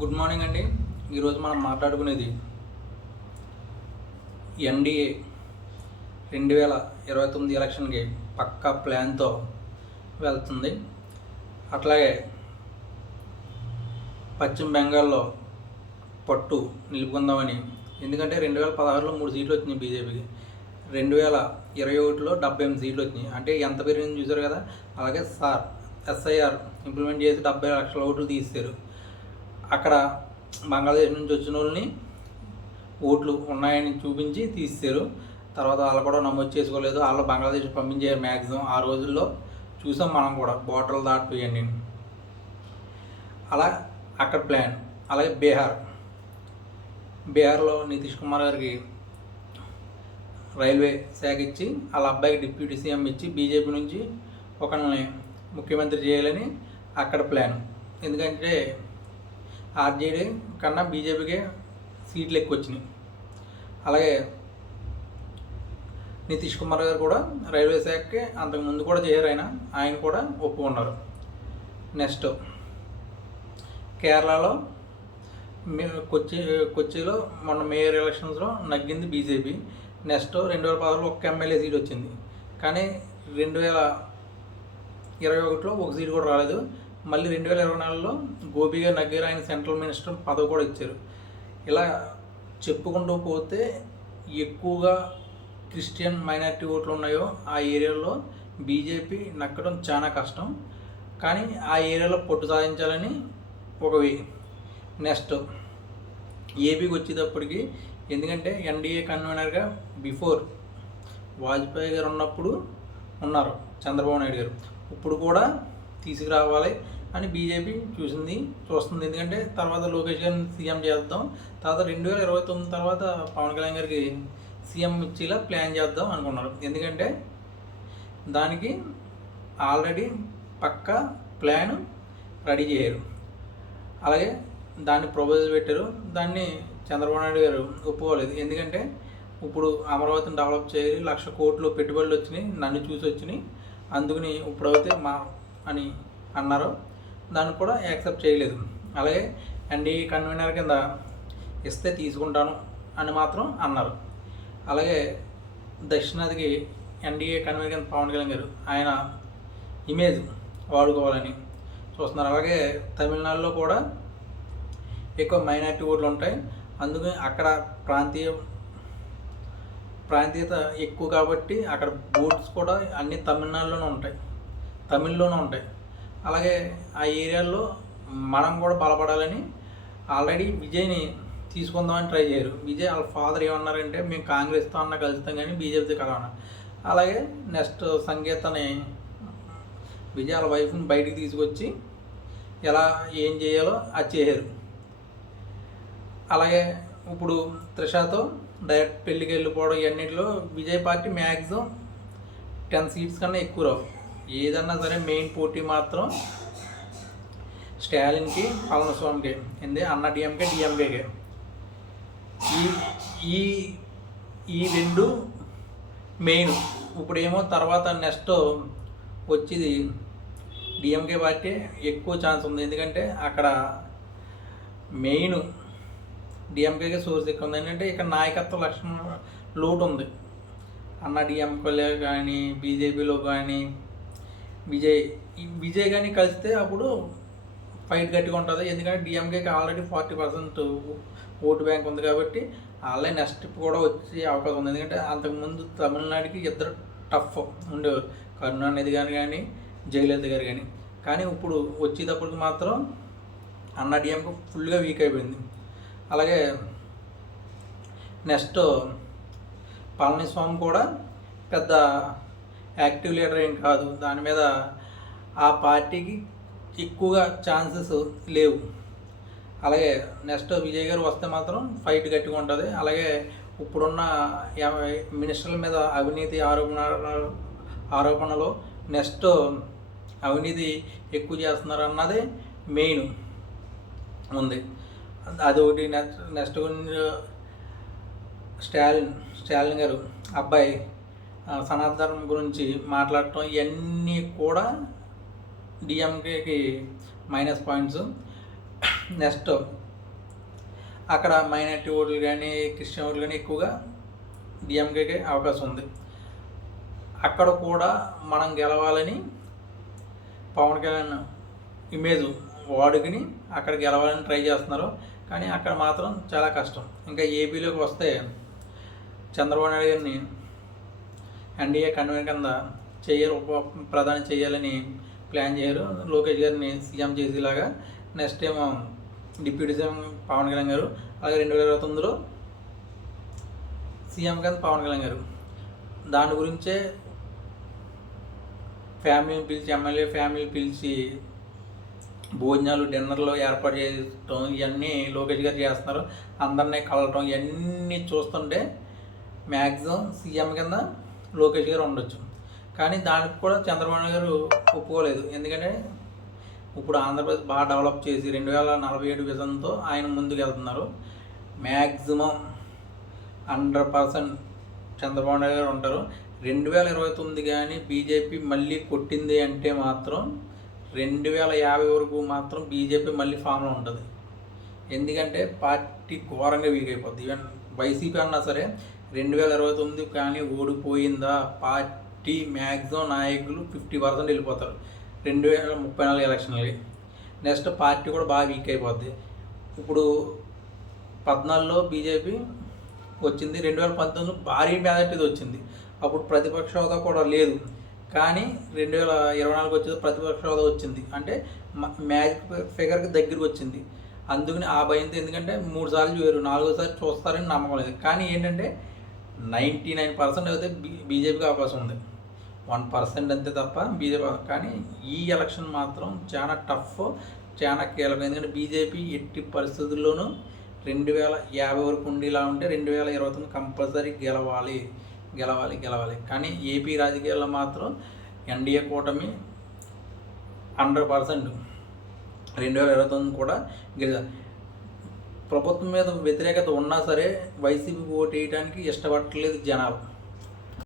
Good morning అండి. ఈరోజు మనం మాట్లాడుకునేది ఎన్డీఏ 2029 ఎలక్షన్కి పక్కా ప్లాన్తో వెళ్తుంది. అట్లాగే పశ్చిమ బెంగాల్లో పట్టు నిలుపుకుందామని, ఎందుకంటే 2016లో 3 సీట్లు వచ్చినాయి బీజేపీకి, 2021లో 78 సీట్లు వచ్చినాయి. అంటే ఎంత పెరిగింది చూసారు కదా. అలాగే ఎస్ఐఆర్ ఇంప్లిమెంట్ చేసి 70 లక్షల ఓట్లు తీశారు. అక్కడ బంగ్లాదేశ్ నుంచి వచ్చిన వాళ్ళని ఓట్లు ఉన్నాయని చూపించి తీశారు. తర్వాత వాళ్ళు కూడా నమోదు చేసుకోలేదు, వాళ్ళు బంగ్లాదేశ్ పంపించారు. మ్యాక్సిమం ఆ రోజుల్లో చూసాం మనం కూడా, బోర్డర్లు దాటిపోయండి. అలా అక్కడ ప్లాన్. అలాగే బీహార్లో నితీష్ కుమార్ గారికి రైల్వే శాఖ ఇచ్చి, వాళ్ళ అబ్బాయికి డిప్యూటీ సీఎం ఇచ్చి బీజేపీ నుంచి ఒకరిని ముఖ్యమంత్రి చేయాలని అక్కడ ప్లాన్. ఎందుకంటే ఆర్జేడీ కన్నా బీజేపీకే సీట్లు ఎక్కువ వచ్చినాయి. అలాగే నితీష్ కుమార్ గారు కూడా రైల్వే శాఖకి అంతకుముందు కూడా చేశారు. ఆయన కూడా ఒప్పుకున్నారు. నెక్స్ట్ కేరళలో కొచ్చిలో మొన్న మేయర్ ఎలక్షన్స్లో నగ్గింది బీజేపీ. నెక్స్ట్ 2016లో ఒక్క ఎమ్మెల్యే సీట్ వచ్చింది. కానీ 2021లో ఒక సీట్ కూడా రాలేదు. మళ్ళీ 2024లో గోపి గారు నగ్గారు, ఆయన సెంట్రల్ మినిస్టర్ పదవి కూడా ఇచ్చారు. ఇలా చెప్పుకుంటూ పోతే ఎక్కువగా క్రిస్టియన్ మైనారిటీ ఓట్లు ఉన్నాయో ఆ ఏరియాలో బీజేపీ నక్కడం చాలా కష్టం. కానీ ఆ ఏరియాలో పట్టు సాధించాలని ఒక వే. నెక్స్ట్ ఏపీకి వచ్చేటప్పటికి, ఎందుకంటే ఎన్డీఏ కన్వీనర్గా బిఫోర్ వాజ్పేయి గారు ఉన్నప్పుడు ఉన్నారు చంద్రబాబు నాయుడు గారు. ఇప్పుడు కూడా తీసుకురావాలి అని బీజేపీ చూస్తుంది. ఎందుకంటే తర్వాత లోకేష్ గారిని సీఎం చేద్దాం, తర్వాత 2029 తర్వాత పవన్ కళ్యాణ్ గారికి సీఎం ఇచ్చేలా ప్లాన్ చేద్దాం అనుకున్నారు. ఎందుకంటే దానికి ఆల్రెడీ పక్కా ప్లాన్ రెడీ చేశారు. అలాగే దాన్ని ప్రపోజల్ పెట్టారు. దాన్ని చంద్రబాబు నాయుడు గారు ఒప్పుకోలేదు. ఎందుకంటే ఇప్పుడు అమరావతిని డెవలప్ చేయాలి, 1,00,000 కోట్లు పెట్టుబడులు వచ్చినాయి, నన్ను చూసి వచ్చినాయి, అందుకని ఇప్పుడైతే అని అన్నారు. దాన్ని కూడా యాక్సెప్ట్ చేయలేదు. అలాగే ఎన్డీఏ కన్వీనర్ కింద ఇస్తే తీసుకుంటాను అని మాత్రం అన్నారు. అలాగే దక్షిణాదికి ఎన్డీఏ కన్వీనర్ కింద పవన్ కళ్యాణ్ గారు ఆయన ఇమేజ్ వాడుకోవాలని చూస్తున్నారు. అలాగే తమిళనాడులో కూడా ఎక్కువ మైనారిటీ ఓట్లు ఉంటాయి, అందుకని అక్కడ ప్రాంతీయత ఎక్కువ కాబట్టి అక్కడ బోట్స్ కూడా అన్ని తమిళనాడులోనే ఉంటాయి. అలాగే ఆ ఏరియాలో మనం కూడా బలపడాలని ఆల్రెడీ విజయ్ని తీసుకుందామని ట్రై చేయరు. విజయ్ వాళ్ళ ఫాదర్ ఏమన్నారంటే, మేము కాంగ్రెస్తో అన్న కలుస్తాం కానీ బీజేపీతో కలవన. అలాగే నెక్స్ట్ సంగీతని విజయ్ వాళ్ళ వైఫ్ని బయటికి తీసుకొచ్చి ఎలా ఏం చేయాలో అది చేశారు. అలాగే ఇప్పుడు త్రిషాతో డైరెక్ట్ పెళ్ళికి వెళ్ళిపోవడం, ఇవన్నిటిలో విజయ్ పార్టీ మ్యాక్సిమం 10 సీట్స్ కన్నా ఎక్కువ రావు. ఏదన్నా సరే మెయిన్ పోటీ మాత్రం స్టాలిన్కి, పళనిస్వామికి, అన్న డిఎంకేకి. ఈ రెండు మెయిన్. ఇప్పుడేమో తర్వాత నెక్స్ట్ వచ్చేది డిఎంకే పార్టీ ఎక్కువ ఛాన్స్ ఉంది. ఎందుకంటే అక్కడ మెయిన్ డిఎంకేకి సోర్స్ ఎక్కువ ఉంది. ఏంటంటే ఇక్కడ నాయకత్వ లక్షణం లోటు ఉంది. అన్న డిఎంకేలో కానీ బీజేపీలో కానీ విజయ్ కానీ కలిస్తే అప్పుడు ఫైట్ గట్టిగా ఉంటుంది. ఎందుకంటే డిఎంకేకి ఆల్రెడీ 40% ఓటు బ్యాంక్ ఉంది కాబట్టి ఆల్రెడీ నెక్స్ట్ కూడా వచ్చే అవకాశం ఉంది. ఎందుకంటే అంతకుముందు తమిళనాడుకి ఇద్దరు టఫ్ ఉండేవారు, కరుణానిధి గారు కానీ జయలలిత గారు కానీ ఇప్పుడు వచ్చేటప్పటికి మాత్రం అన్న డిఎంకే ఫుల్గా వీక్ అయిపోయింది. అలాగే నెక్స్ట్ పళనిస్వామి కూడా పెద్ద యాక్టివ్ లీడర్ ఏం కాదు, దాని మీద ఆ పార్టీకి ఎక్కువగా ఛాన్సెస్ లేవు. అలాగే నెక్స్ట్ విజయ్ గారు వస్తే మాత్రం ఫైట్ గట్టిగా ఉంటుంది. అలాగే ఇప్పుడున్న మినిస్టర్ల మీద అవినీతి ఆరోపణలు నెక్స్ట్ అవినీతి ఎక్కువ చేస్తున్నారు అన్నది మెయిన్ ఉంది. అదొకటి. నెక్స్ట్ స్టాలిన్ గారు అబ్బాయి సనాతనం గురించి మాట్లాడటం, ఇవన్నీ కూడా డిఎంకేకి మైనస్ పాయింట్స్. నెక్స్ట్ అక్కడ మైనారిటీ ఓట్లు కానీ క్రిస్టియన్ ఓట్లు కానీ ఎక్కువగా డిఎంకేకే అవకాశం ఉంది. అక్కడ కూడా మనం గెలవాలని పవన్ కళ్యాణ్ ఇమేజ్ వాడుకుని అక్కడ గెలవాలని ట్రై చేస్తున్నారు. కానీ అక్కడ మాత్రం చాలా కష్టం. ఇంకా ఏపీలోకి వస్తే చంద్రబాబు నాయుడు గారిని ఎన్డీఏ కన్వీనర్ కింద ఉప ప్రధాని చేయాలని ప్లాన్ చేయరు. లోకేష్ గారిని సీఎం చేసేలాగా. నెక్స్ట్ ఏమో డిప్యూటీ సీఎం పవన్ కళ్యాణ్ గారు. అలాగే 2029లో సీఎం కింద పవన్ కళ్యాణ్ గారు. దాని గురించే ఫ్యామిలీని పిలిచి, ఎమ్మెల్యే ఫ్యామిలీ పిలిచి భోజనాలు డిన్నర్లో ఏర్పాటు చేయటం ఇవన్నీ లోకేష్ గారు చేస్తున్నారు. అందరినీ కలవటం ఇవన్నీ చూస్తుంటే మ్యాక్సిమం సీఎం కింద లోకేష్ గారు ఉండొచ్చు. కానీ దానికి కూడా చంద్రబాబు గారు ఒప్పుకోలేదు. ఎందుకంటే ఇప్పుడు ఆంధ్రప్రదేశ్ బాగా డెవలప్ చేసి 2047 విజన్తో ఆయన ముందుకు వెళ్తున్నారు. మ్యాక్సిమం 100% చంద్రబాబు నాయుడు గారు ఉంటారు. 2029 కానీ బీజేపీ మళ్ళీ కొట్టింది అంటే మాత్రం 2050 వరకు మాత్రం బీజేపీ మళ్ళీ ఫామ్లో ఉంటుంది. ఎందుకంటే పార్టీ ఘోరంగా వీక్ అయిపోద్ది. ఈవెన్ వైసీపీ అన్నా సరే 2029 కానీ ఓడిపోయిందా పార్టీ మ్యాక్సిమం నాయకులు 50% వెళ్ళిపోతారు 2034 ఎలక్షన్లకి. నెక్స్ట్ పార్టీ కూడా బాగా వీక్ అయిపోద్ది. ఇప్పుడు 14లో బీజేపీ వచ్చింది, 2019లో భారీ మెజార్టీ వచ్చింది. అప్పుడు ప్రతిపక్ష హోదా కూడా లేదు. కానీ 2024 వచ్చేది ప్రతిపక్ష హోదా వచ్చింది. అంటే మ్యాజిక్ ఫిగర్కి దగ్గరికి వచ్చింది. అందుకని ఆ భయంతో, ఎందుకంటే 3 సార్లు చూసారు, 4వసారి చూస్తారని నమ్మకం లేదు. కానీ ఏంటంటే 99% అయితే బీజేపీకి అవకాశం ఉంది. 1% అంతే తప్ప బీజేపీ. కానీ ఈ ఎలక్షన్ మాత్రం చాలా టఫ్, చాలా కీలకం. ఎందుకంటే బీజేపీ ఎట్టి పరిస్థితుల్లోనూ 2050 వరకు ఉండేలా ఉంటే 2029 కంపల్సరీ గెలవాలి. కానీ ఏపీ రాజకీయాల్లో మాత్రం ఎన్డీఏ కూటమి 100% 2029 కూడా గెలిచారు. ప్రభుత్వం మీద వ్యతిరేకత ఉన్నా సరే వైసీపీ ఓటు వేయడానికి ఇష్టపడట్లేదు జనాలు.